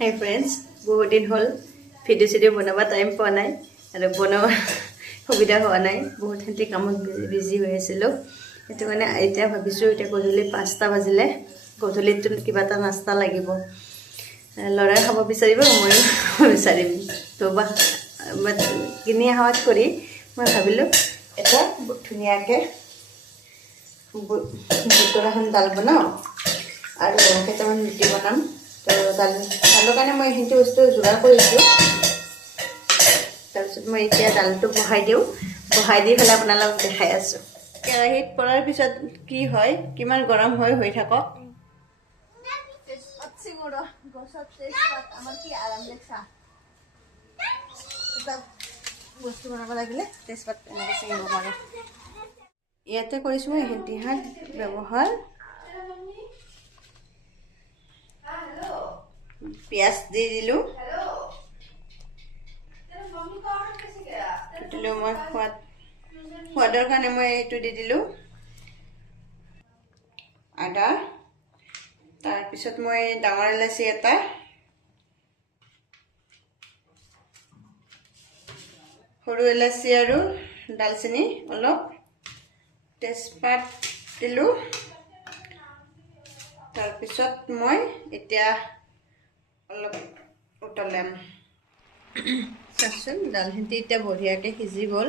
Hi friends, বহুত দিন হল video বনাবা টাইম পোৱা নাই আৰু বনাবা সুবিধা হোৱা নাই বহুত হেঁতি কামত বিজি হৈ আছিলোঁ সেইটো কাৰণে এতিয়া ভাবিছোঁ এতিয়া গধূলি 5টা বাজিলে গধূলিতো কিবা এটা নাস্তা লাগিব ল'ৰাই খাব বিচাৰিব ময়ো বিচাৰিম তো বা কিনি অহাত কৰি মই ভাবিলোঁ এটা ধুনীয়াকৈ বুটৰাখন দাল বনাওঁ আৰু কেইটামান ৰুটি বনাম তো দালৰ কাৰণে মই এইখিনি বস্তু যোগাৰ কৰিছোঁ তাৰপিছত মই এতিয়া দালটো বহাই দিওঁ বহাই দি পেলাই আপোনালোকক দেখাই আছোঁ কেৰাহীত পৰাৰ পিছত কি হয় কিমান গৰম হৈ থাকক আমাৰ কি আৰাম লাগছা বস্তু বনাব লাগিলে তেজপাত এনেকৈ চিঙিব পাৰে ইয়াতে কৰিছোঁ মই ইতিহাস ব্যৱহাৰ পিঁয়াজ দি দিলোঁ মই সোৱাদৰ কাৰণে মই এইটো দি দিলোঁ আদা তাৰপিছত মই ডাঙৰ ইলাচি এটা সৰু ইলাচি আৰু দালচেনি অলপ তেজপাত দিলোঁ তাৰপিছত মই এতিয়া অলপ উতলাম চাওকচোন দালখিনি এতিয়া বঢ়িয়াকৈ সিজি গ'ল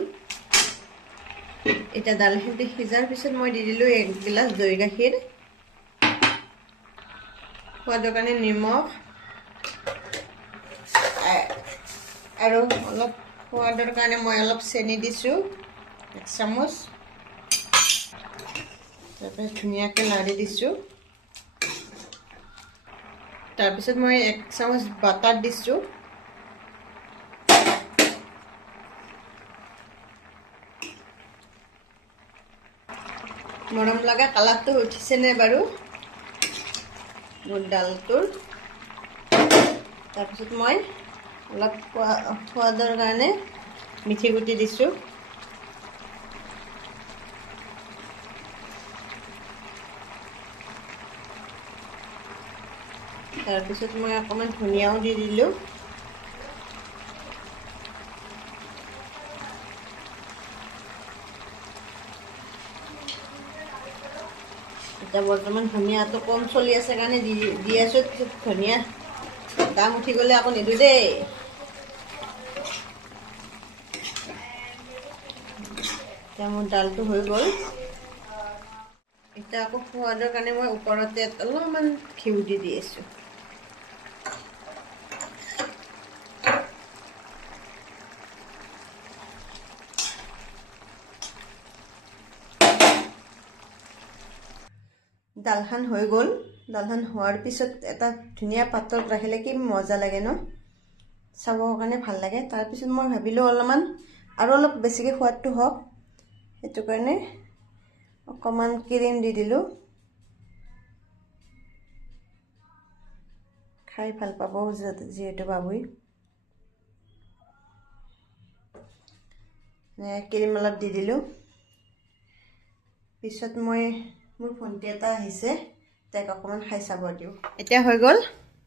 এতিয়া দালখিনি সিজাৰ পিছত মই দি দিলোঁ 1 গিলাচ দৈ গাখীৰ সোৱাদৰ কাৰণে নিমখ আৰু অলপ সোৱাদৰ কাৰণে মই অলপ চেনি দিছোঁ 1 চামুচ তাৰপিছত ধুনীয়াকৈ লাৰি দিছোঁ তাৰপিছত মই 1 চামুচ বাটাৰ দিছোঁ মৰম লগা কালাৰটো উঠিছেনে বাৰু বুট ডালটোৰ তাৰপিছত মই অলপ সোৱাদৰ কাৰণে মিঠি গুটি দিছোঁ তাৰপিছত মই অকণমান ধনিয়াও দি দিলোঁ এতিয়া বৰ্তমান ধনিয়াটো কম চলি আছে কাৰণে দি আছোঁ পিছত ধনিয়া দাম উঠি গ'লে আকৌ নিদিওঁ দেই এতিয়া মোৰ ডালটো হৈ গ'ল এতিয়া আকৌ সোৱাদৰ কাৰণে মই ওপৰতে অলপমান ঘিউ দি আছোঁ দালখন হৈ গ'ল দালখন হোৱাৰ পিছত এটা ধুনীয়া পাতল ৰাখিলে কি মজা লাগে ন চাবৰ কাৰণে ভাল লাগে তাৰপিছত মই ভাবিলোঁ অলপমান আৰু অলপ বেছিকৈ সোৱাদটো হওক সেইটো কাৰণে অকণমান ক্ৰীম দি দিলোঁ খাই ভাল পাব যিহেতু বাবুই ক্ৰীম অলপ দি দিলোঁ পিছত মই মোৰ ভণ্টি এটা আহিছে তাইক অকণমান খাই চাব দিওঁ এতিয়া হৈ গ'ল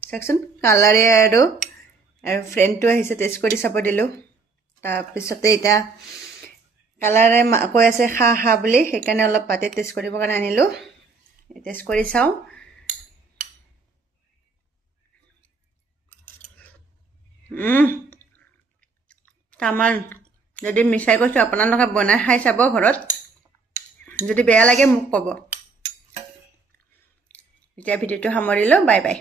চাওকচোন কালাৰে আৰু ফ্ৰেণ্ডটো আহিছে টেষ্ট কৰি চাব দিলোঁ তাৰপিছতে এতিয়া কালাৰে কৈ আছে খা বুলি সেইকাৰণে অলপ পাতে টেষ্ট কৰিবৰ কাৰণে আনিলোঁ টেষ্ট কৰি চাওঁ তামান যদি মিছাই কৈছোঁ আপোনালোকে বনাই খাই চাব ঘৰত যদি বেয়া লাগে মোক ক'ব এতিয়া ভিডিঅ'টো সামৰিলোঁ বাই বাই